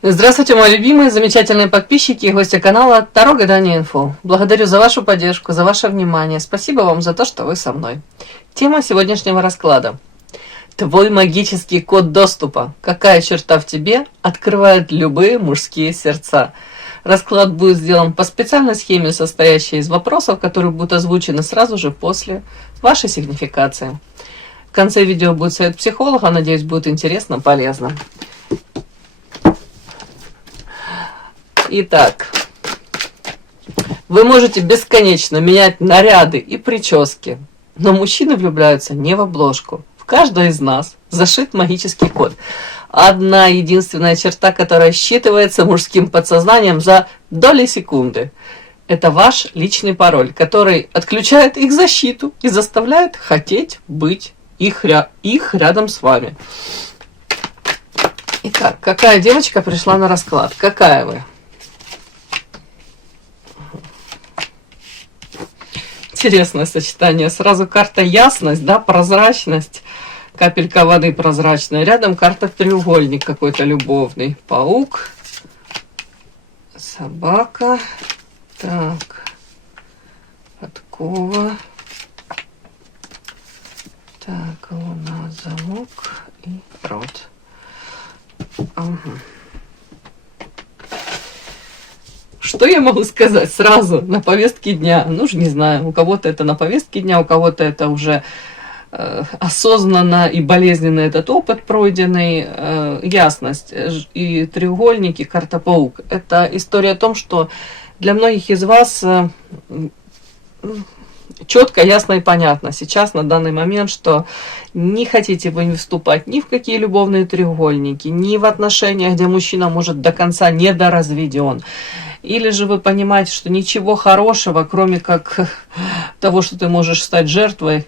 Здравствуйте, мои любимые, замечательные подписчики и гости канала Таро Гадание Инфо. Благодарю за вашу поддержку, за ваше внимание. Спасибо вам за то, что вы со мной. Тема сегодняшнего расклада. Твой магический код доступа. Какая черта в тебе открывает любые мужские сердца? Расклад будет сделан по специальной схеме, состоящей из вопросов, которые будут озвучены сразу же после вашей сигнификации. В конце видео будет совет психолога, надеюсь, будет интересно, полезно. Итак, вы можете бесконечно менять наряды и прически, но мужчины влюбляются не в обложку. В каждой из нас зашит магический код. Одна единственная черта, которая считывается мужским подсознанием за доли секунды. Это ваш личный пароль, который отключает их защиту и заставляет хотеть быть их рядом с вами. Итак, какая девочка пришла на расклад? Какая вы? Интересное сочетание. Сразу карта ясность, да, прозрачность, капелька воды прозрачная. Рядом карта треугольник какой-то любовный. Паук, собака, так, подкова, так, луна, замок и рот. Ага. Что я могу сказать сразу на повестке дня? Ну, не знаю, у кого-то это на повестке дня, у кого-то это уже осознанно и болезненно этот опыт пройденный. Ясность и треугольники, карта паук. Это история о том, что для многих из вас четко, ясно и понятно сейчас, на данный момент, что не хотите вы вступать ни в какие любовные треугольники, ни в отношения, где мужчина может до конца недоразведен. Или же вы понимаете, что ничего хорошего, кроме как того, что ты можешь стать жертвой,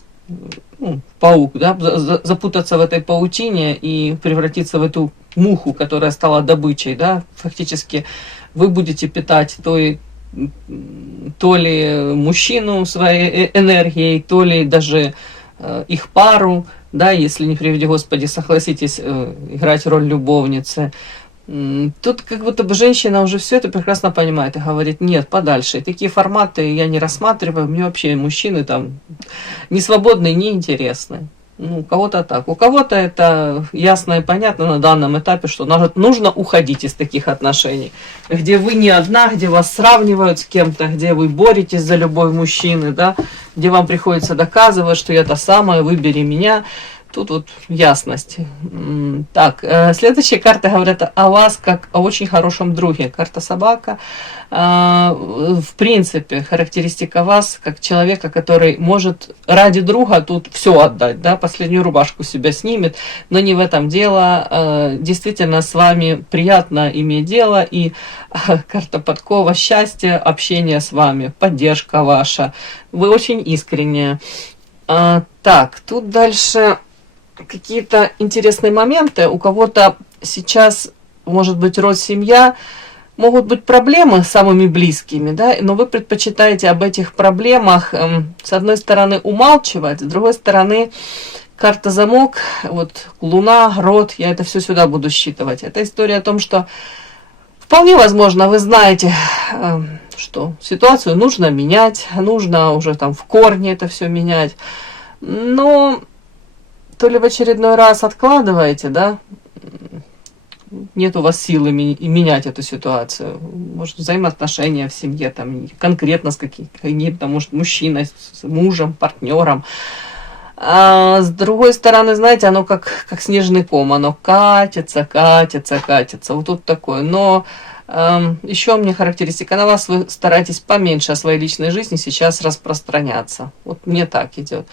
ну, паук, да, запутаться в этой паутине и превратиться в эту муху, которая стала добычей, да, фактически вы будете питать то ли мужчину своей энергией, то ли даже их пару, да, если не приведи Господи, согласитесь играть роль любовницы. Тут как будто бы женщина уже все это прекрасно понимает и говорит: нет, подальше. И такие форматы я не рассматриваю, мне вообще мужчины там не свободные, не интересны. Ну, у кого-то так. У кого-то это ясно и понятно на данном этапе, что нужно уходить из таких отношений, где вы не одна, где вас сравнивают с кем-то, где вы боретесь за любовь мужчины, да, где вам приходится доказывать, что я та самая, выбери меня. Тут вот ясность. Так, следующие карты говорят о вас как о очень хорошем друге. Карта собака. В принципе, характеристика вас как человека, который может ради друга тут все отдать, да, последнюю рубашку себя снимет, но не в этом дело. Действительно, с вами приятно иметь дело, и карта подкова, счастье, общение с вами, поддержка ваша. Вы очень искренняя. Так, тут дальше какие-то интересные моменты. У кого-то сейчас может быть род, семья, могут быть проблемы с самыми близкими, да, но вы предпочитаете об этих проблемах с одной стороны умалчивать, с другой стороны карта замок, вот луна, род, я это все сюда буду считывать. Это история о том, что вполне возможно вы знаете, что ситуацию нужно менять, нужно уже там в корне это все менять, но то ли в очередной раз откладываете, да, нет у вас силы менять эту ситуацию. Может, взаимоотношения в семье, там, конкретно с каким-то, может, мужчиной, с мужем, партнером. А с другой стороны, знаете, оно как снежный ком, оно катится, катится, катится. Вот тут такое. Но еще мне характеристика на вас, вы стараетесь поменьше о своей личной жизни сейчас распространяться. Вот мне так идет.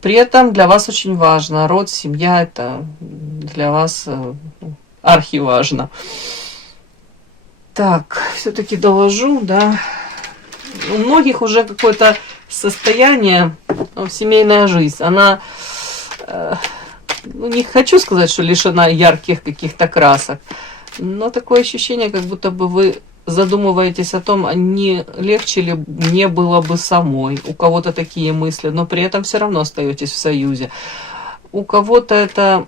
При этом для вас очень важно, род, семья, это для вас архиважно. Так, все-таки доложу, да. У многих уже какое-то состояние, семейная жизнь, она, не хочу сказать, что лишена ярких каких-то красок, но такое ощущение, как будто бы вы задумываетесь о том, а не легче ли мне было бы самой. У кого-то такие мысли, но при этом все равно остаетесь в союзе. У кого-то это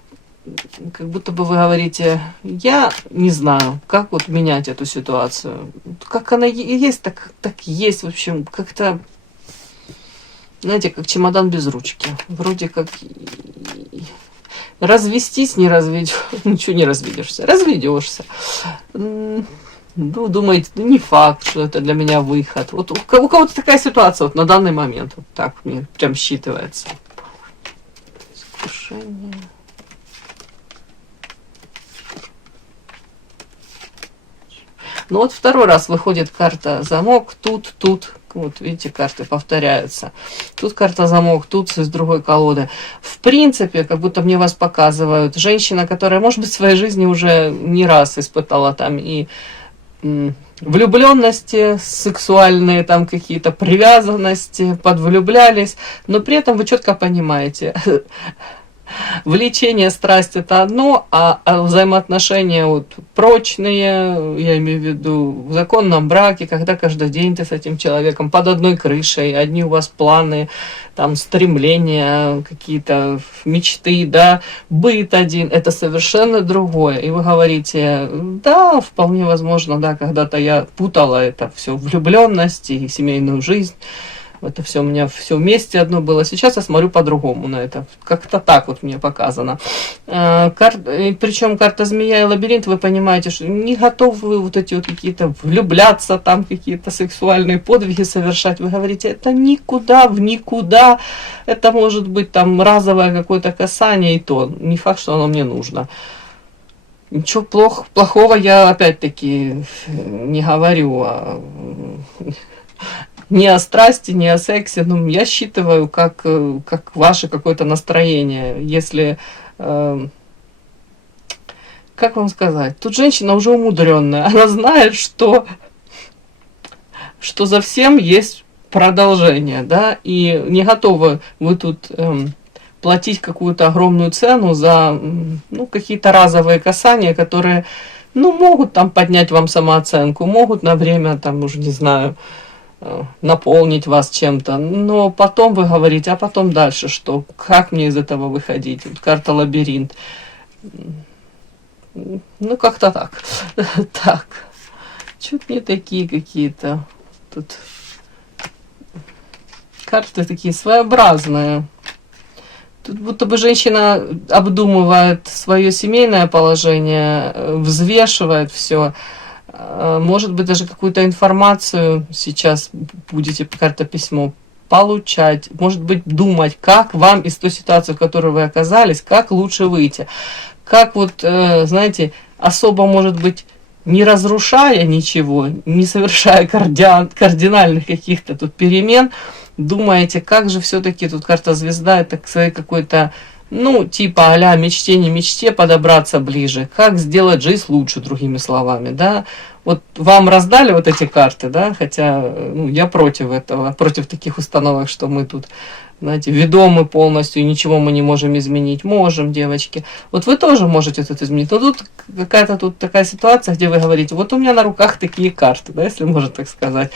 как будто бы вы говорите, я не знаю, как вот менять эту ситуацию. Как она есть, так есть. В общем, как-то, знаете, как чемодан без ручки. Вроде как развестись не разведешь, ничего не разведешься. Разведешься. Ну, думаете, ну не факт, что это для меня выход. Вот у кого-то такая ситуация вот на данный момент. Вот так мне прям считывается. Искушение. Ну вот второй раз выходит карта замок, тут, вот видите, карты повторяются. Тут карта замок, тут из другой колоды. В принципе, как будто мне вас показывают, женщина, которая, может быть, в своей жизни уже не раз испытала там и влюбленности, сексуальные там какие-то привязанности, подвлюблялись, но при этом вы четко понимаете, влечение, страсть это одно, а взаимоотношения вот прочные, я имею в виду в законном браке, когда каждый день ты с этим человеком под одной крышей, одни у вас планы, там стремления, какие-то мечты, да, быт один, это совершенно другое. И вы говорите, да, вполне возможно, да, когда-то я путала это все, влюбленность и семейную жизнь. Это все у меня все вместе одно было. Сейчас я смотрю по-другому на это. Как-то так вот мне показано. Причем карта змея и лабиринт, вы понимаете, что не готовы вот эти вот какие-то влюбляться, там какие-то сексуальные подвиги совершать. Вы говорите, это никуда, в никуда. Это может быть там разовое какое-то касание, и то не факт, что оно мне нужно. Ничего плохого я опять-таки не говорю. Не о страсти, не о сексе, но я считываю как ваше какое-то настроение. Если, как вам сказать, тут женщина уже умудренная, она знает, что за всем есть продолжение, да, и не готовы вы тут платить какую-то огромную цену за какие-то разовые касания, которые, могут там поднять вам самооценку, могут на время, там, уже не знаю, наполнить вас чем-то, но потом вы говорите, а потом дальше что? Как мне из этого выходить? Вот карта лабиринт. Как-то так. Так. Чуть не такие какие-то. Тут карты такие своеобразные. Тут будто бы женщина обдумывает свое семейное положение, взвешивает все. Может быть, даже какую-то информацию сейчас будете, карта письмо, получать. Может быть, думать, как вам из той ситуации, в которой вы оказались, как лучше выйти. Как вот, знаете, особо, может быть, не разрушая ничего, не совершая кардинальных каких-то тут перемен, думаете, как же все-таки тут карта звезда, это к своей какой-то, типа а-ля мечте, не мечте подобраться ближе. Как сделать жизнь лучше, другими словами, да. Вот вам раздали вот эти карты, да, хотя, я против этого, против таких установок, что мы тут, знаете, ведомы полностью, и ничего мы не можем изменить. Можем, девочки. Вот вы тоже можете тут изменить. Но тут какая-то тут такая ситуация, где вы говорите, вот у меня на руках такие карты, да, если можно так сказать.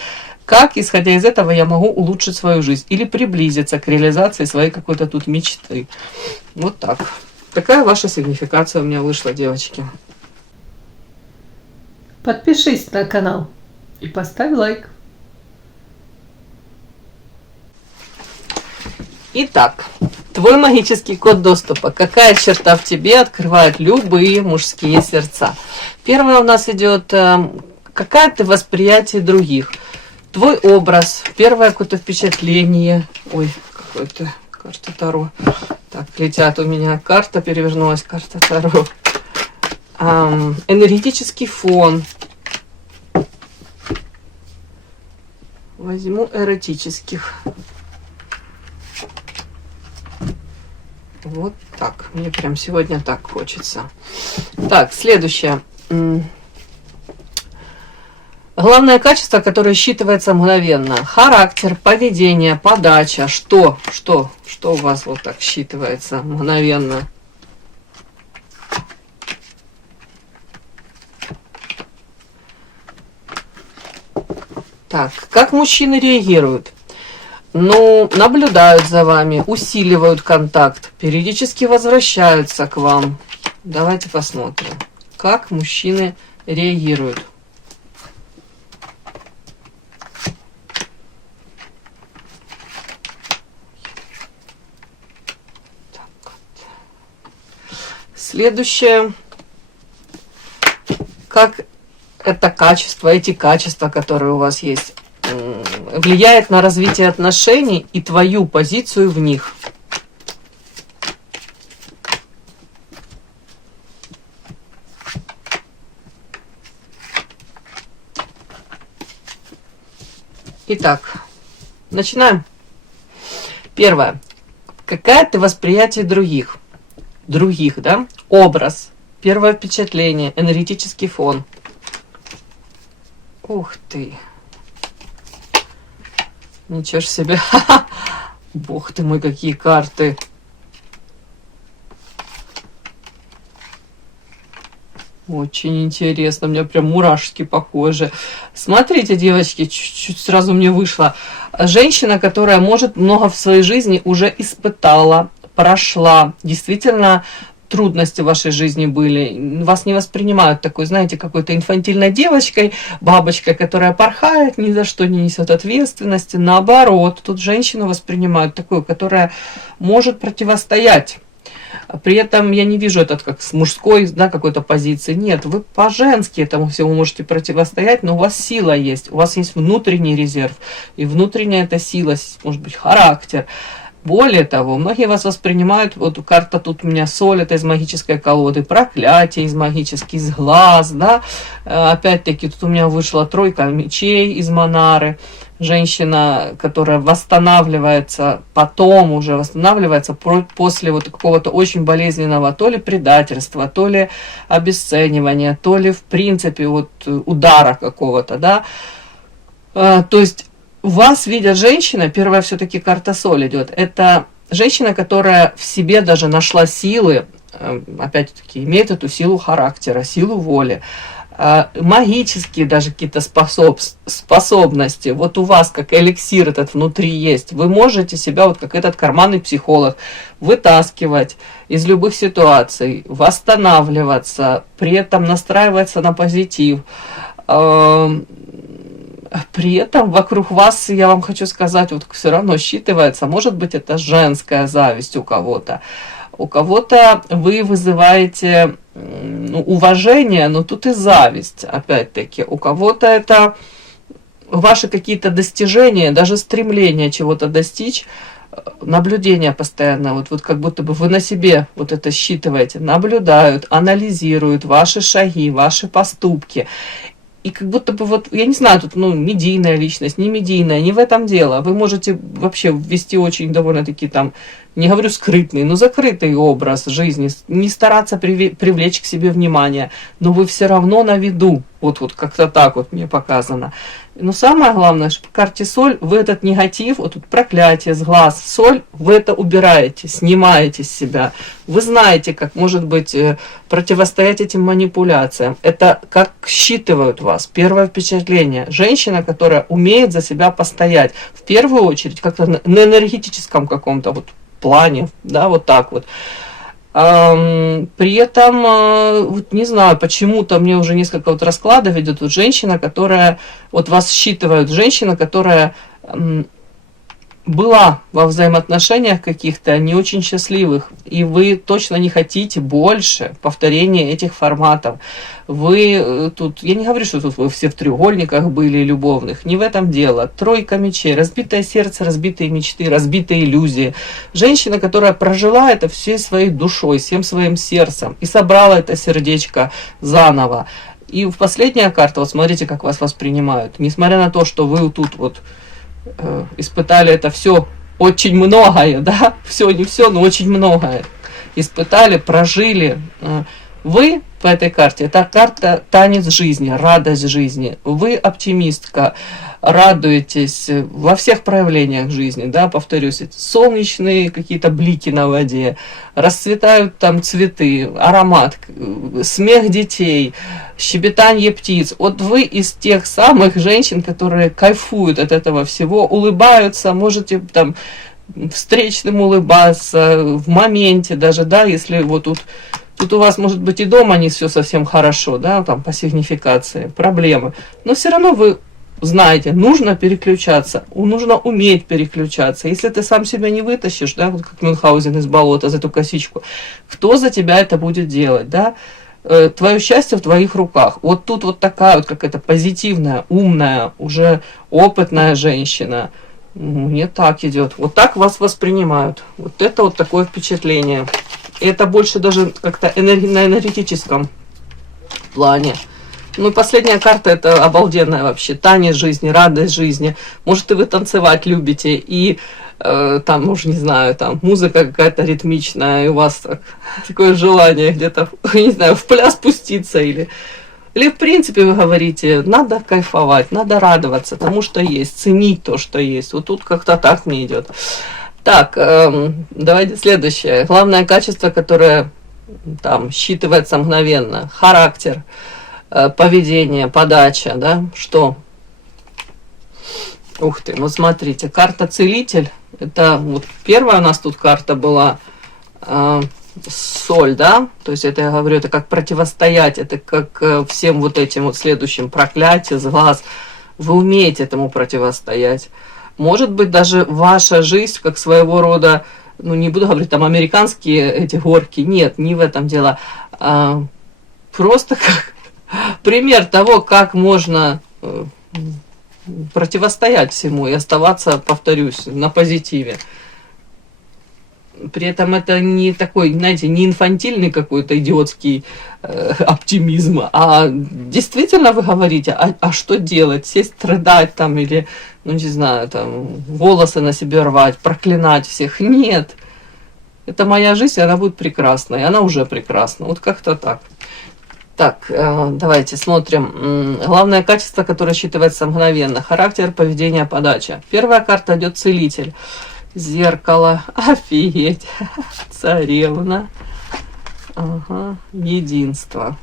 Как, исходя из этого, я могу улучшить свою жизнь или приблизиться к реализации своей какой-то тут мечты. Вот так. Такая ваша сигнификация у меня вышла, девочки. Подпишись на канал и поставь лайк. Итак, твой магический код доступа. Какая черта в тебе открывает любые мужские сердца? Первое у нас идет, какая ты восприятие других. Твой образ, первое какое-то впечатление. Ой, какой-то карта Таро. Так, летят у меня. Карта перевернулась, карта Таро. Энергетический фон. Возьму эротических. Вот так. Мне прям сегодня так хочется. Так, следующее. Главное качество, которое считывается мгновенно. Характер, поведение, подача. Что у вас вот так считывается мгновенно? Так, как мужчины реагируют? Наблюдают за вами, усиливают контакт, периодически возвращаются к вам. Давайте посмотрим, как мужчины реагируют. Так вот. Следующее. Как это качество, эти качества, которые у вас есть, влияет на развитие отношений и твою позицию в них. Итак, начинаем. Первое. Какое ты восприятие других? Других, да? Образ. Первое впечатление. Энергетический фон. Ух ты. Ничего ж себе. Бог ты мой, какие карты. Очень интересно, у меня прям мурашки по коже. Смотрите, девочки, чуть-чуть сразу мне вышло. Женщина, которая, может, много в своей жизни уже испытала, прошла. Действительно, трудности в вашей жизни были. Вас не воспринимают такой, знаете, какой-то инфантильной девочкой, бабочкой, которая порхает, ни за что не несет ответственности. Наоборот, тут женщину воспринимают такую, которая может противостоять. При этом я не вижу это как с мужской, да, какой-то позиции. Нет, вы по-женски этому всему можете противостоять, но у вас сила есть, у вас есть внутренний резерв. И внутренняя эта сила, может быть, характер. Более того, многие вас воспринимают, вот карта тут у меня соль, это из магической колоды, проклятие из магических, из глаз, да. Опять-таки, тут у меня вышла тройка мечей из Монары. Женщина, которая восстанавливается, потом уже восстанавливается после вот какого-то очень болезненного то ли предательства, то ли обесценивания, то ли в принципе вот удара какого-то, да. То есть вас видят женщина, первая все-таки карта соль идет, это женщина, которая в себе даже нашла силы, опять-таки имеет эту силу характера, силу воли, магические даже какие-то способности. Вот у вас как эликсир этот внутри есть. Вы можете себя, вот как этот карманный психолог, вытаскивать из любых ситуаций, восстанавливаться, при этом настраиваться на позитив. При этом вокруг вас, я вам хочу сказать, вот все равно считывается, может быть, это женская зависть у кого-то. У кого-то вы вызываете уважение, но тут и зависть, опять-таки. У кого-то это ваши какие-то достижения, даже стремление чего-то достичь, наблюдение постоянно, вот как будто бы вы на себе вот это считываете, наблюдают, анализируют ваши шаги, ваши поступки. И как будто бы вот, я не знаю, тут, медийная личность, не медийная, не в этом дело. Вы можете вообще ввести очень довольно-таки там, не говорю скрытный, но закрытый образ жизни, не стараться привлечь к себе внимание, но вы все равно на виду. Вот как-то так вот мне показано. Но самое главное, что по карте соль вы этот негатив, вот тут проклятие с глаз, соль, вы это убираете, снимаете с себя. Вы знаете, как, может быть, противостоять этим манипуляциям. Это как считывают вас. Первое впечатление. Женщина, которая умеет за себя постоять. В первую очередь, как-то на энергетическом каком-то вот плане, да, вот так вот. При этом, вот не знаю, почему-то мне уже несколько вот раскладов идет, вот женщина, которая, вот вас считывают, женщина, которая была во взаимоотношениях каких-то не очень счастливых, и вы точно не хотите больше повторения этих форматов. Вы тут, я не говорю, что тут вы все в треугольниках были любовных, не в этом дело. Тройка мечей, разбитое сердце, разбитые мечты, разбитые иллюзии. Женщина, которая прожила это всей своей душой, всем своим сердцем, и собрала это сердечко заново. И в последняя карта, вот смотрите, как вас воспринимают. Несмотря на то, что вы тут вот испытали это все очень многое, да, все, не все, но очень многое. Испытали, прожили. Вы по этой карте, это карта танец жизни, радость жизни. Вы оптимистка, радуетесь во всех проявлениях жизни, да, повторюсь, солнечные какие-то блики на воде, расцветают там цветы, аромат, смех детей, щебетанье птиц. Вот вы из тех самых женщин, которые кайфуют от этого всего, улыбаются, можете там встречным улыбаться, в моменте даже, да, если вот тут Тут у вас, может быть, и дома не все совсем хорошо, да, там по сигнификации, проблемы. Но все равно вы знаете, нужно переключаться, нужно уметь переключаться. Если ты сам себя не вытащишь, да, вот как Мюнхгаузен из болота за эту косичку, кто за тебя это будет делать, да? Твое счастье в твоих руках. Вот тут вот такая вот какая-то позитивная, умная, уже опытная женщина. Не так идет. Вот так вас воспринимают. Вот это вот такое впечатление. И это больше даже как-то на энергетическом плане. Ну и последняя карта, это обалденная вообще. Танец жизни, радость жизни. Может, и вы танцевать любите, и там, уж не знаю, там музыка какая-то ритмичная, и у вас такое желание где-то, не знаю, в пляс спуститься или в принципе вы говорите, надо кайфовать, надо радоваться тому, что есть, ценить то, что есть. Вот тут как-то так мне идет. Так, давайте следующее. Главное качество, которое там считывается мгновенно. Характер, поведение, подача, да, что? Ух ты, вот смотрите, карта Целитель. Это вот первая у нас тут карта была соль, да, то есть это я говорю, это как противостоять, это как всем вот этим вот следующим проклятие, сглаз. Вы умеете этому противостоять. Может быть, даже ваша жизнь как своего рода, ну не буду говорить там американские эти горки, нет, не в этом дело, просто как пример того, как можно противостоять всему и оставаться, повторюсь, на позитиве. При этом это не такой, знаете, не инфантильный какой-то идиотский оптимизм, а действительно вы говорите, а что делать? Сесть, страдать там или, ну не знаю, там волосы на себе рвать, проклинать всех? Нет. Это моя жизнь, и она будет прекрасной, и она уже прекрасна. Вот как-то так. Так, давайте смотрим. Главное качество, которое считывается мгновенно. Характер, поведение, подача. Первая карта идет Целитель. Зеркало. Офигеть. Царевна. Ага. Единство.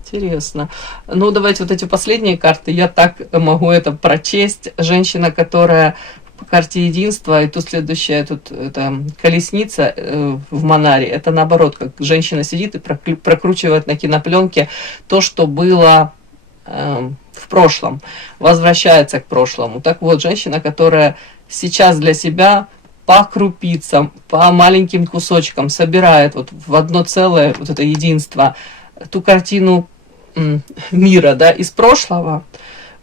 Интересно. Ну, давайте вот эти последние карты. Я так могу это прочесть. Женщина, которая по карте единства, и тут следующая, тут это колесница в Монаре, это наоборот, как женщина сидит и прокручивает на кинопленке то, что было в прошлом, возвращается к прошлому. Так вот, женщина, которая сейчас для себя по крупицам, по маленьким кусочкам собирает вот в одно целое вот это единство, ту картину мира, да, из прошлого,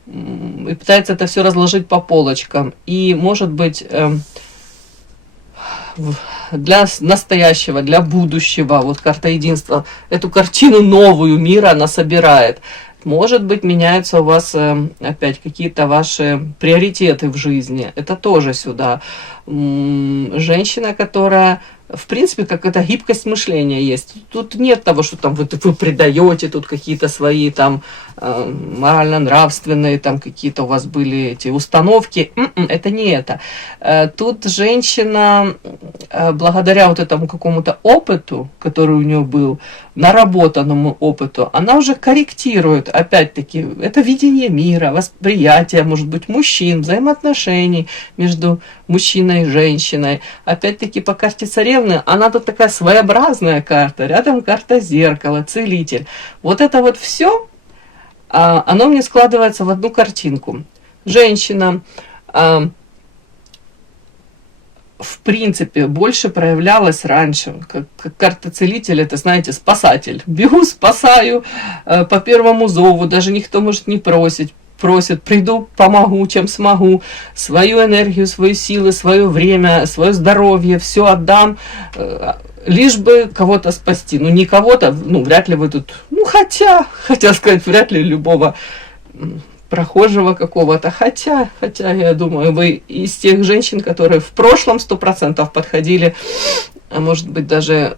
и пытается это все разложить по полочкам. И, может быть, для настоящего, для будущего, вот карта единства, эту картину новую мира она собирает. Может быть, меняются у вас опять какие-то ваши приоритеты в жизни. Это тоже сюда. Женщина, которая, в принципе, какая-то гибкость мышления есть. Тут нет того, что там вы предаете, тут какие-то свои там морально-нравственные, там какие-то у вас были эти установки. Это не это. Тут женщина, благодаря вот этому какому-то опыту, который у нее был, наработанному опыту, она уже корректирует, опять-таки, это видение мира, восприятие, может быть, мужчин, взаимоотношений между мужчиной и женщиной. Опять-таки, по карте царевны, она тут такая своеобразная карта, рядом карта зеркала, целитель. Вот это вот все, оно мне складывается в одну картинку. Женщина, в принципе, больше проявлялась раньше. Как карта целителя, это, знаете, спасатель. Бегу, спасаю по первому зову, даже никто, может, не просит, приду, помогу, чем смогу, свою энергию, свои силы, свое время, свое здоровье, все отдам, лишь бы кого-то спасти. Ну, не кого-то, ну, вряд ли вы тут, ну, хотя сказать, вряд ли любого прохожего какого-то, хотя, я думаю, вы из тех женщин, которые в прошлом 100% подходили, а может быть, даже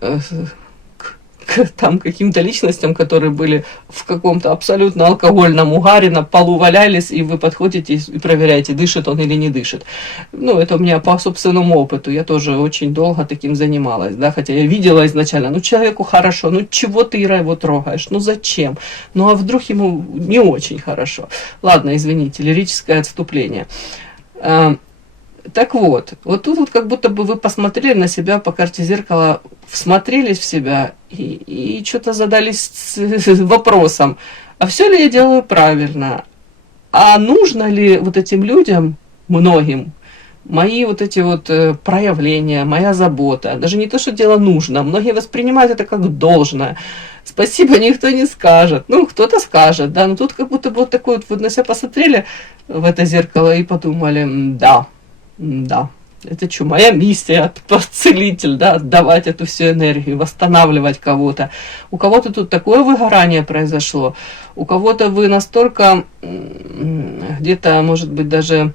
к там каким-то личностям, которые были в каком-то абсолютно алкогольном угаре, на полу валялись, и вы подходите и проверяете, дышит он или не дышит. Ну, это у меня по собственному опыту, я тоже очень долго таким занималась, да, хотя я видела изначально, ну, человеку хорошо, ну, чего ты, Ира, его трогаешь, ну, зачем? Ну, а вдруг ему не очень хорошо? Ладно, извините, лирическое отступление. Так вот тут вот как будто бы вы посмотрели на себя по карте зеркала, всмотрелись в себя и что-то задались вопросом, а все ли я делаю правильно? А нужно ли вот этим людям, многим, мои вот эти вот проявления, моя забота? Даже не то, что дело нужно. Многие воспринимают это как должное. Спасибо никто не скажет. Ну, кто-то скажет, да. Но тут как будто бы вот такой вот на себя посмотрели в это зеркало и подумали, да, это что, моя миссия, целитель, да, отдавать эту всю энергию, восстанавливать кого-то. У кого-то тут такое выгорание произошло, у кого-то вы настолько где-то, может быть, даже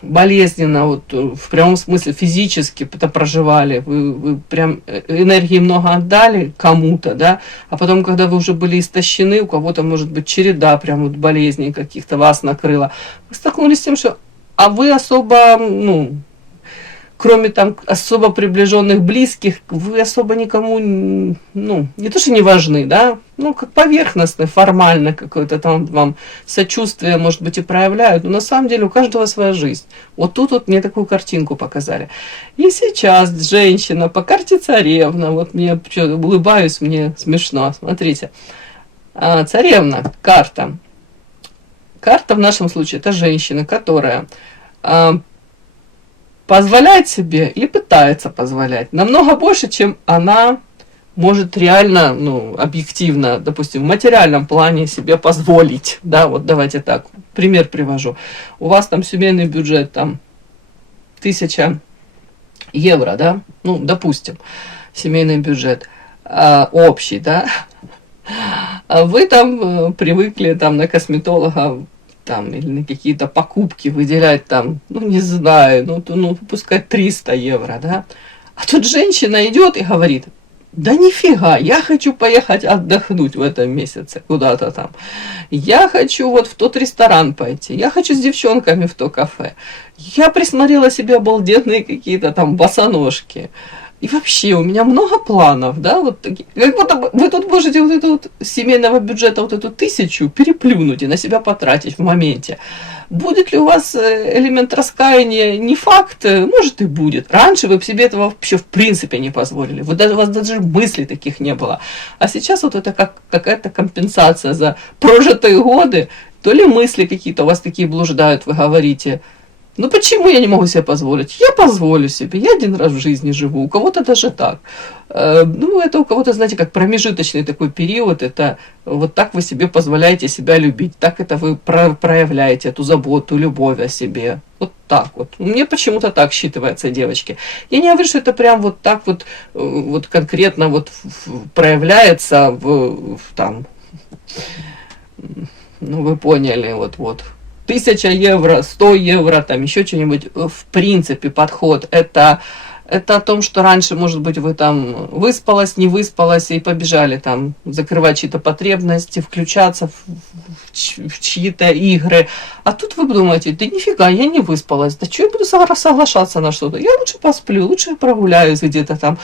болезненно, вот в прямом смысле физически это проживали, вы прям энергии много отдали кому-то, да, а потом, когда вы уже были истощены, у кого-то, может быть, череда прям вот болезней каких-то вас накрыла, вы столкнулись с тем, что а вы особо, кроме там особо приближенных близких, вы особо никому, не то что не важны, да, как поверхностно, формально какое-то там вам сочувствие, может быть, и проявляют, но на самом деле у каждого своя жизнь. Вот тут вот мне такую картинку показали. И сейчас женщина по карте царевна, вот мне улыбаюсь, мне смешно, смотрите. Царевна, карта. Карта в нашем случае это женщина, которая позволяет себе или пытается позволять намного больше, чем она может реально, объективно, допустим, в материальном плане себе позволить. Да, вот давайте так, пример привожу. У вас там семейный бюджет там 1000 евро, да, допустим, семейный бюджет общий, да, вы там привыкли там на косметолога там, или на какие-то покупки выделять там, не знаю, пускай 300 евро, да. А тут женщина идет и говорит, да нифига, я хочу поехать отдохнуть в этом месяце куда-то там. Я хочу вот в тот ресторан пойти, я хочу с девчонками в то кафе. Я присмотрела себе обалденные какие-то там босоножки. И вообще у меня много планов, да, вот такие. Как будто вы тут можете вот эту вот семейного бюджета, вот эту 1000 переплюнуть и на себя потратить в моменте. Будет ли у вас элемент раскаяния? Не факт, может и будет. Раньше вы бы себе этого вообще в принципе не позволили. У вас даже мыслей таких не было. А сейчас вот это как какая-то компенсация за прожитые годы. То ли мысли какие-то у вас такие блуждают, вы говорите, почему я не могу себе позволить? Я позволю себе, я один раз в жизни живу, у кого-то даже так. Это у кого-то, знаете, как промежуточный такой период, это вот так вы себе позволяете себя любить, так это вы проявляете эту заботу, любовь о себе. Вот так вот. Мне почему-то так считывается, девочки. Я не говорю, что это прям вот так вот конкретно вот проявляется там, вы поняли, вот. 1000 евро, 100 евро, там еще что-нибудь, в принципе, подход, это о том, что раньше, может быть, вы там выспалась, не выспалась, и побежали там закрывать чьи-то потребности, включаться в чьи-то игры. А тут вы думаете, да нифига, я не выспалась, да что я буду соглашаться на что-то? Я лучше посплю, лучше прогуляюсь где-то там,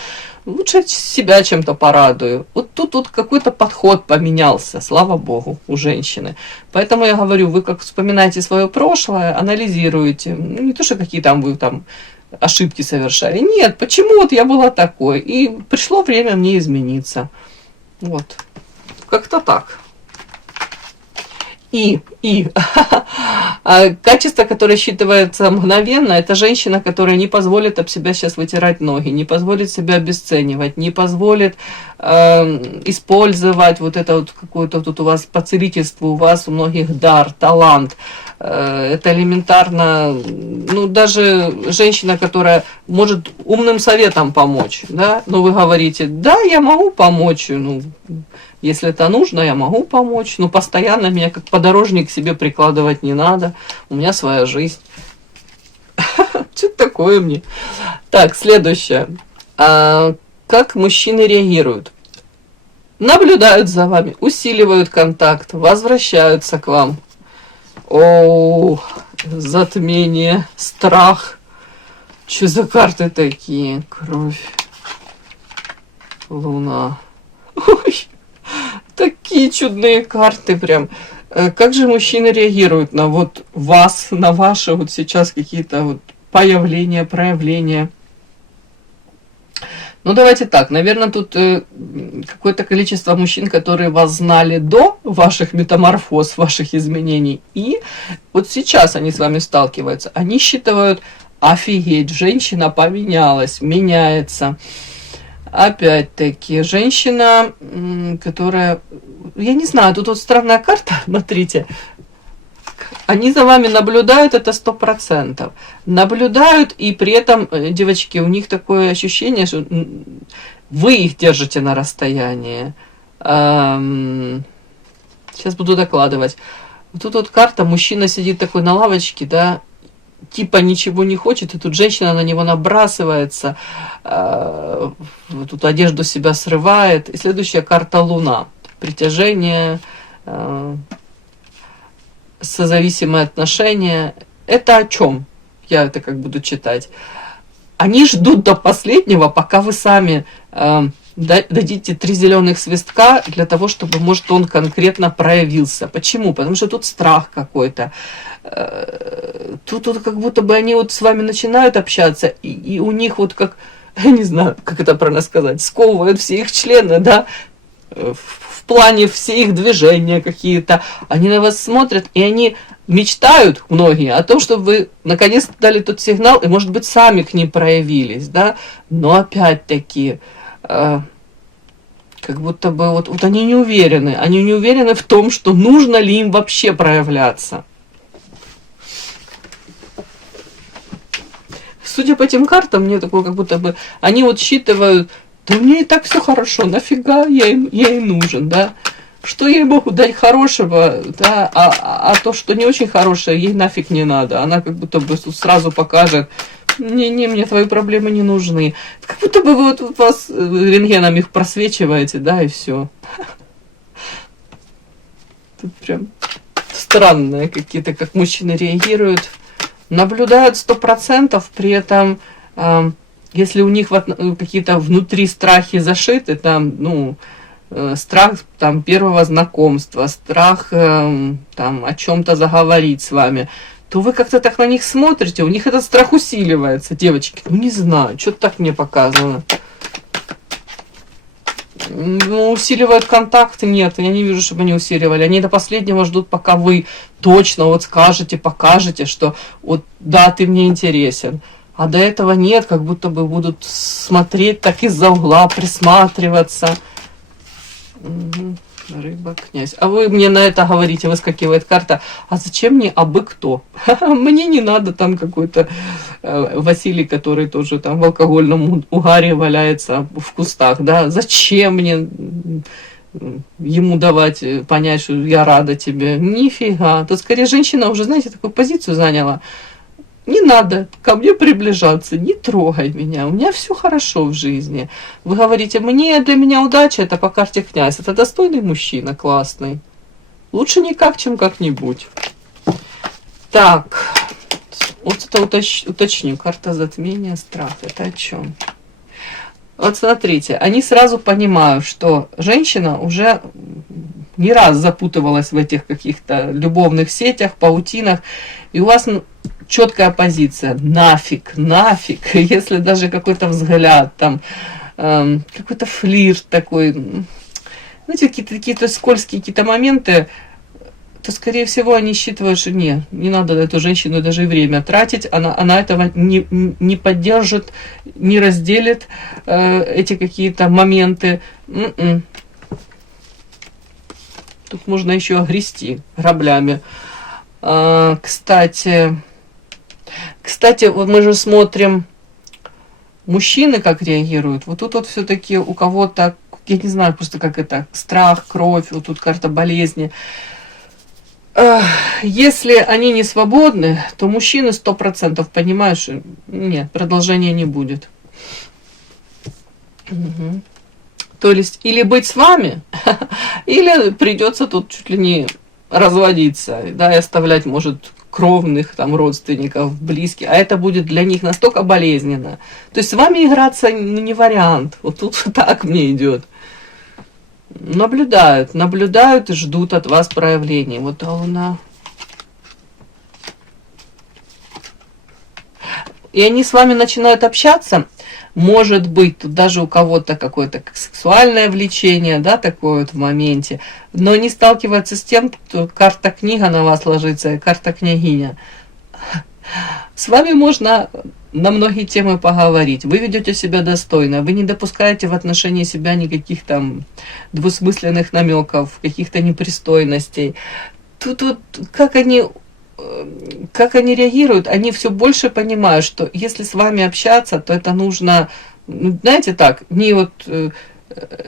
лучше себя чем-то порадую. Вот тут вот какой-то подход поменялся, слава богу, у женщины. Поэтому я говорю, вы как вспоминаете свое прошлое, анализируете, не то, что какие там вы там ошибки совершали. Нет, почему вот я была такой? И пришло время мне измениться. Вот. Как-то так. И качество, которое считывается мгновенно, это женщина, которая не позволит об себя сейчас вытирать ноги, не позволит себя обесценивать, не позволит использовать вот это вот какое-то тут у вас по целительству, у вас у многих дар, талант. Это элементарно, даже женщина, которая может умным советом помочь, да, но вы говорите, да, я могу помочь, если это нужно, я могу помочь, но постоянно меня как подорожник к себе прикладывать не надо, у меня своя жизнь. Что-то такое мне. Так, следующее. Как мужчины реагируют? Наблюдают за вами, усиливают контакт, возвращаются к вам. Затмение, страх. Что за карты такие? Кровь. Луна. Ой, такие чудные карты прям. Как же мужчины реагируют на вот вас, на ваши вот сейчас какие-то вот появления, проявления. Ну, давайте так, наверное, тут какое-то количество мужчин, которые вас знали до ваших метаморфоз, ваших изменений, и вот сейчас они с вами сталкиваются, они считают, офигеть, женщина поменялась, меняется. Опять-таки, женщина, которая, я не знаю, тут вот странная карта, смотрите, они за вами наблюдают, это 100%. Наблюдают, и при этом, девочки, у них такое ощущение, что вы их держите на расстоянии. Сейчас буду докладывать. Вот тут вот карта, мужчина сидит такой на лавочке, да, типа ничего не хочет, и тут женщина на него набрасывается, тут одежду себя срывает. И следующая карта Луна. Притяжение, созависимые отношения. Это о чем? Я это как буду читать. Они ждут до последнего, пока вы сами дадите 3 зеленых свистка для того, чтобы, может, он конкретно проявился. Почему? Потому что тут страх какой-то. Тут как будто бы они вот с вами начинают общаться, и у них вот как, я не знаю, как это правильно сказать, сковывают все их члены, да, в плане все их движения какие-то. Они на вас смотрят, и они мечтают, многие, о том, чтобы вы наконец дали тот сигнал, и, может быть, сами к ним проявились, да, но опять-таки, как будто бы вот они не уверены в том, что нужно ли им вообще проявляться. Судя по этим картам, мне такое, как будто бы они вот считывают, да мне и так все хорошо, нафига я им нужен, да? Что я ей могу дать хорошего, да, а то, что не очень хорошее, ей нафиг не надо. Она как будто бы сразу покажет, не, мне твои проблемы не нужны. Как будто бы вы вот вас рентгеном их просвечиваете, да, и все. Тут прям странные какие-то, как мужчины реагируют. Наблюдают 100%, при этом, если у них какие-то внутри страхи зашиты, там, ну, страх там первого знакомства, страх там о чем-то заговорить с вами, то вы как-то так на них смотрите, у них этот страх усиливается, девочки. Ну не знаю, что-то так мне показано. Ну, усиливают контакт? Нет, я не вижу, чтобы они усиливали. Они до последнего ждут, пока вы точно вот скажете, покажете, что вот да, ты мне интересен. А до этого нет, как будто бы будут смотреть так из-за угла, присматриваться. Угу. Рыба, князь. А вы мне на это говорите, выскакивает карта. А зачем мне абы кто? Мне не надо там какой-то Василий, который тоже там в алкогольном угаре валяется в кустах. Да? Зачем мне ему давать понять, что я рада тебе? Нифига. Тут скорее женщина уже, знаете, такую позицию заняла. Не надо ко мне приближаться, не трогай меня, у меня все хорошо в жизни. Вы говорите, для меня удача, это по карте князь, это достойный мужчина, классный. Лучше никак, чем как-нибудь. Так, вот это уточню, карта затмения, страх, это о чем? Вот смотрите, они сразу понимают, что женщина уже не раз запутывалась в этих каких-то любовных сетях, паутинах, и у вас четкая позиция, нафиг, если даже какой-то взгляд, там, какой-то флирт такой, знаете, какие-то скользкие какие-то моменты, то, скорее всего, они считывают, что не надо на эту женщину даже время тратить, она этого не поддержит, не разделит эти какие-то моменты. Тут можно еще огрести граблями. Кстати, вот мы же смотрим, мужчины как реагируют. Вот тут вот все-таки у кого-то, я не знаю просто как это, страх, кровь, вот тут карта болезни. Если они не свободны, то мужчины 100% понимают, что нет, продолжения не будет. Угу. То есть или быть с вами, или придется тут чуть ли не разводиться, да, и оставлять, может, кровных, там, родственников, близких, а это будет для них настолько болезненно. То есть с вами играться не вариант. Вот тут так мне идет. Наблюдают и ждут от вас проявлений. Вот Луна. и они с вами начинают общаться, может быть, тут даже у кого-то какое-то сексуальное влечение, да, такое вот в моменте, но они сталкиваются с тем, что карта книга на вас ложится, и карта княгиня. С вами можно на многие темы поговорить. Вы ведете себя достойно, вы не допускаете в отношении себя никаких там двусмысленных намеков, каких-то непристойностей. Тут вот как они реагируют, они все больше понимают, что если с вами общаться, то это нужно, знаете, так, не вот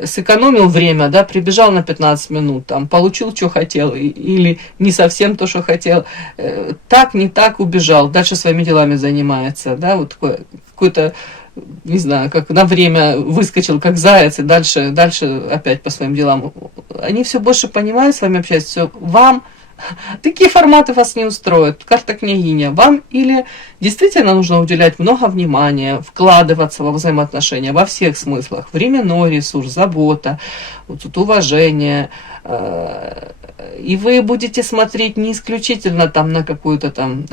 сэкономил время, да, прибежал на 15 минут, там, получил, что хотел, или не совсем то, что хотел, так, не так, убежал, дальше своими делами занимается, да, вот такое, какой-то, не знаю, как на время выскочил, как заяц, и дальше опять по своим делам. Они все больше понимают, с вами общаются, все, вам такие форматы вас не устроят. Карта княгиня. Вам или действительно нужно уделять много внимания, вкладываться во взаимоотношения во всех смыслах. Временной ресурс, забота, вот тут уважение. И вы будете смотреть не исключительно там на какую-то там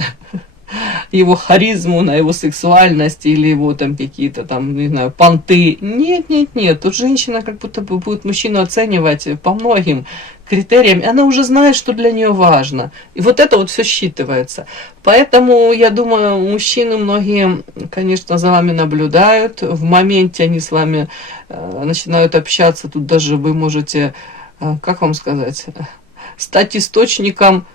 его харизму, на его сексуальность или его там какие-то там, не знаю, понты. Нет. Тут женщина как будто бы будет мужчину оценивать по многим критериям, и она уже знает, что для нее важно. И вот это вот все считывается. Поэтому, я думаю, мужчины многие, конечно, за вами наблюдают. В моменте они с вами начинают общаться. Тут даже вы можете, как вам сказать, стать источником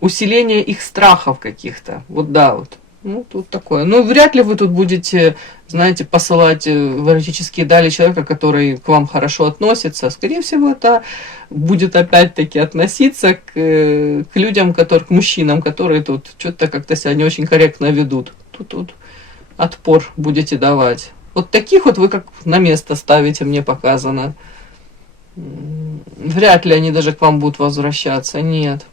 усиления их страхов каких-то. Вот да, вот. Ну, тут такое. Ну, вряд ли вы тут будете, знаете, посылать в эротические дали человека, который к вам хорошо относится. Скорее всего, это будет опять-таки относиться к людям, к мужчинам, которые тут что-то как-то себя не очень корректно ведут. Тут отпор будете давать. Вот таких вот вы как на место ставите, мне показано. Вряд ли они даже к вам будут возвращаться. Нет.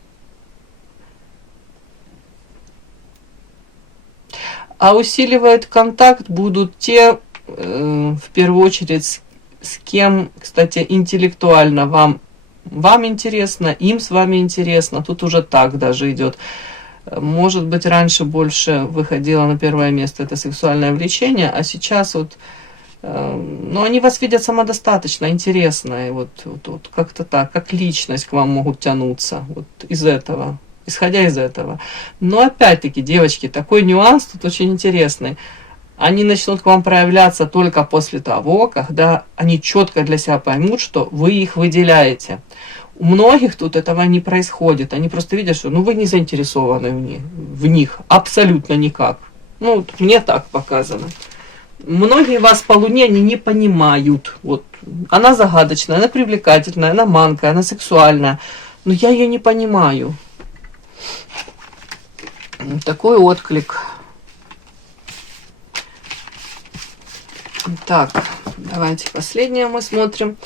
А усиливать контакт будут те, в первую очередь, с кем, кстати, интеллектуально вам интересно, им с вами интересно. Тут уже так даже идет. Может быть, раньше больше выходило на первое место это сексуальное влечение, а сейчас вот, ну, они вас видят самодостаточно, интересно, и вот как-то так, как личность к вам могут тянуться, вот из этого. Исходя из этого. Но опять-таки, девочки, такой нюанс тут очень интересный. Они начнут к вам проявляться только после того, когда они четко для себя поймут, что вы их выделяете. У многих тут этого не происходит. Они просто видят, что вы не заинтересованы в них абсолютно никак. Ну, вот мне так показано. Многие вас по Луне они не понимают. Вот. Она загадочная, она привлекательная, она манкая, она сексуальная. Но я ее не понимаю. Такой отклик. Так, давайте последнее мы смотрим.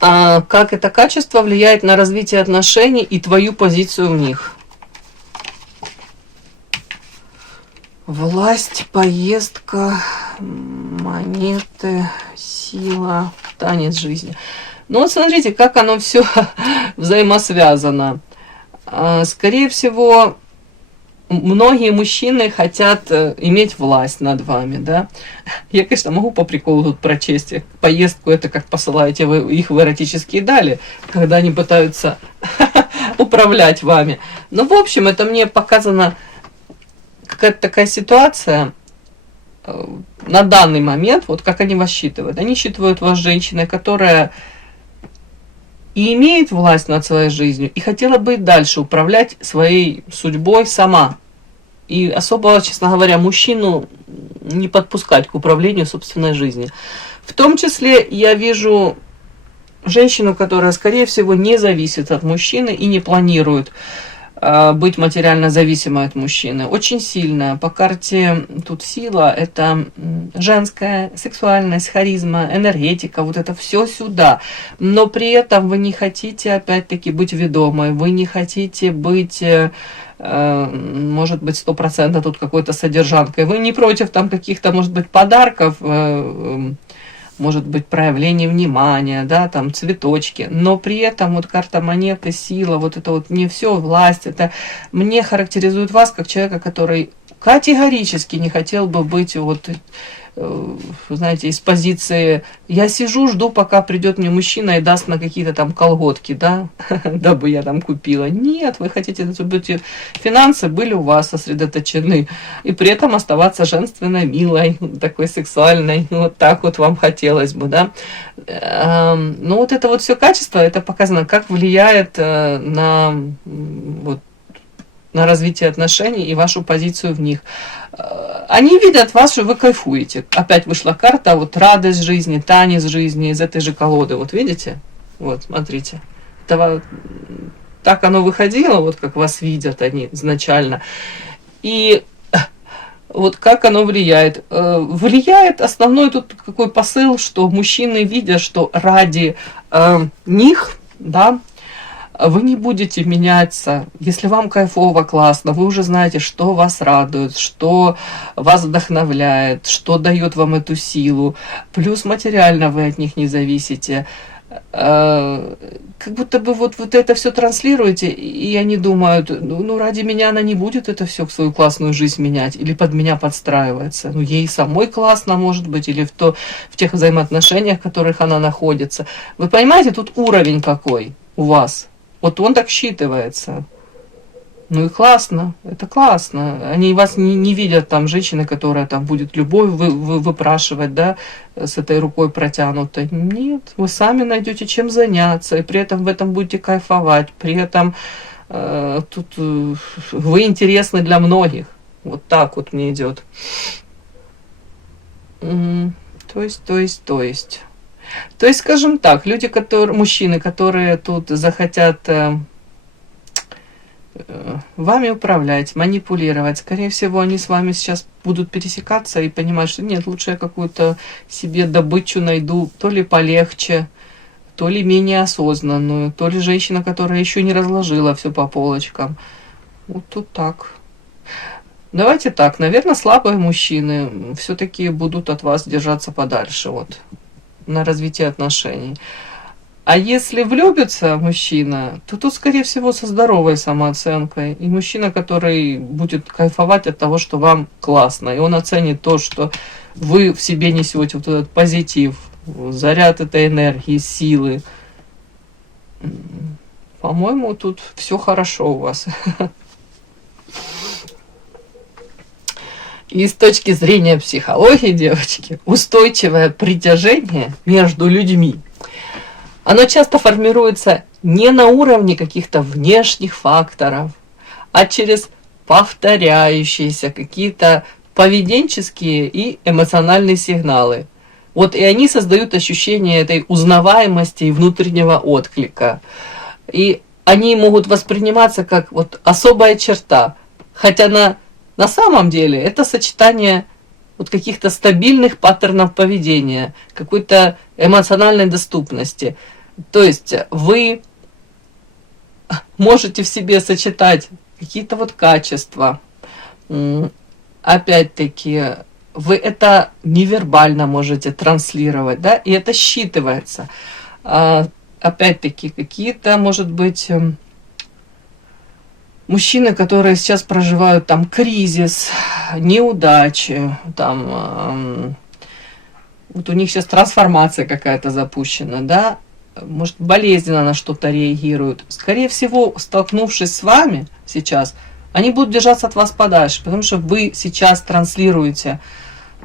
Как это качество влияет на развитие отношений и твою позицию в них? Власть, поездка, монеты, сила, танец жизни. Ну вот смотрите, как оно все взаимосвязано. Скорее всего, многие мужчины хотят иметь власть над вами, да. Я, конечно, могу по приколу тут прочесть поездку, это как посылаете вы их в эротические дали, когда они пытаются управлять вами. Но, в общем, это мне показана какая-то такая ситуация на данный момент, вот как они вас считывают. Они считывают вас женщиной, которая и имеет власть над своей жизнью, и хотела бы и дальше управлять своей судьбой сама. И особо, честно говоря, мужчину не подпускать к управлению собственной жизнью. В том числе я вижу женщину, которая, скорее всего, не зависит от мужчины и не планирует быть материально зависимой от мужчины. Очень сильная. По карте тут сила, это женская сексуальность, харизма, энергетика, вот это все сюда. Но при этом вы не хотите, опять-таки, быть ведомой, вы не хотите быть, может быть, 100% тут какой-то содержанкой. Вы не против там каких-то, может быть, подарков, может быть, проявление внимания, да, там цветочки, но при этом вот карта монеты, сила, вот это вот не все, власть, это мне характеризует вас как человека, который категорически не хотел бы быть вот, знаете, из позиции «я сижу, жду, пока придет мне мужчина и даст на какие-то там колготки, да, дабы я там купила». Нет, вы хотите, чтобы эти финансы были у вас сосредоточены, и при этом оставаться женственной, милой, такой сексуальной, вот так вот вам хотелось бы, да. Но вот это вот все качество, это показано, как влияет на вот, на развитие отношений и вашу позицию в них. Они видят вас, что вы кайфуете. Опять вышла карта, вот радость жизни, танец жизни из этой же колоды. Вот видите? Вот, смотрите. Это, так оно выходило, вот как вас видят они изначально. И вот как оно влияет? Влияет основной тут какой посыл, что мужчины видят, что ради них, да, вы не будете меняться. Если вам кайфово, классно, вы уже знаете, что вас радует, что вас вдохновляет, что дает вам эту силу. Плюс материально вы от них не зависите. Как будто бы вот это все транслируете, и они думают, ну ради меня она не будет это все в свою классную жизнь менять, или под меня подстраивается. Ну ей самой классно, может быть, или в тех взаимоотношениях, в которых она находится. Вы понимаете, тут уровень какой у вас. Вот он так считывается. Ну и классно, это классно. Они вас не видят, там, женщины, которая там будет любовь выпрашивать, да, с этой рукой протянутой. Нет, вы сами найдете чем заняться, и при этом в этом будете кайфовать. При этом тут вы интересны для многих. Вот так вот мне идет. То есть, скажем так, люди, мужчины, которые тут захотят вами управлять, манипулировать, скорее всего, они с вами сейчас будут пересекаться и понимать, что нет, лучше я какую-то себе добычу найду, то ли полегче, то ли менее осознанную, то ли женщина, которая еще не разложила все по полочкам. Вот тут так. Давайте так, наверное, слабые мужчины все-таки будут от вас держаться подальше, вот, на развитие отношений. А если влюбится мужчина, то тут, скорее всего, со здоровой самооценкой. И мужчина, который будет кайфовать от того, что вам классно. И он оценит то, что вы в себе несете, вот этот позитив, заряд этой энергии, силы. По-моему, тут все хорошо у вас. И с точки зрения психологии, девочки, устойчивое притяжение между людьми, оно часто формируется не на уровне каких-то внешних факторов, а через повторяющиеся какие-то поведенческие и эмоциональные сигналы. Вот и они создают ощущение этой узнаваемости и внутреннего отклика. И они могут восприниматься как вот особая черта, хотя на самом деле это сочетание вот каких-то стабильных паттернов поведения, какой-то эмоциональной доступности. То есть вы можете в себе сочетать какие-то вот качества. Опять-таки, вы это невербально можете транслировать, да, и это считывается. Опять-таки, какие-то, может быть, мужчины, которые сейчас проживают там кризис, неудачи, там, вот у них сейчас трансформация какая-то запущена, да, может, болезненно на что-то реагируют. Скорее всего, столкнувшись с вами сейчас, они будут держаться от вас подальше, потому что вы сейчас транслируете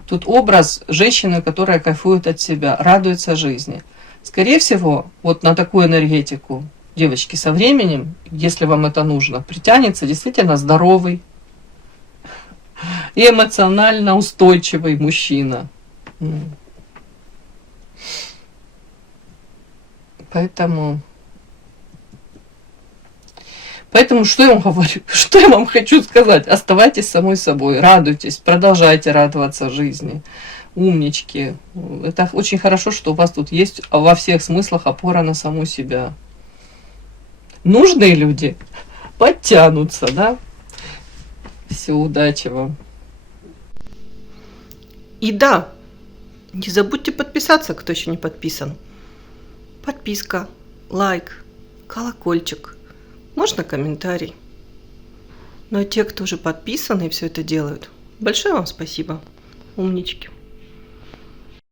тут образ женщины, которая кайфует от себя, радуется жизни. Скорее всего, вот на такую энергетику, девочки, со временем, если вам это нужно, притянется действительно здоровый и эмоционально устойчивый мужчина. Поэтому что я вам говорю? Что я вам хочу сказать? Оставайтесь самой собой, радуйтесь, продолжайте радоваться жизни. Умнички. Это очень хорошо, что у вас тут есть во всех смыслах опора на саму себя. Нужные люди подтянутся, да? Все, удачи вам. И да, не забудьте подписаться, кто еще не подписан. Подписка, лайк, колокольчик, можно комментарий. Но те, кто уже подписаны и все это делают, большое вам спасибо. Умнички.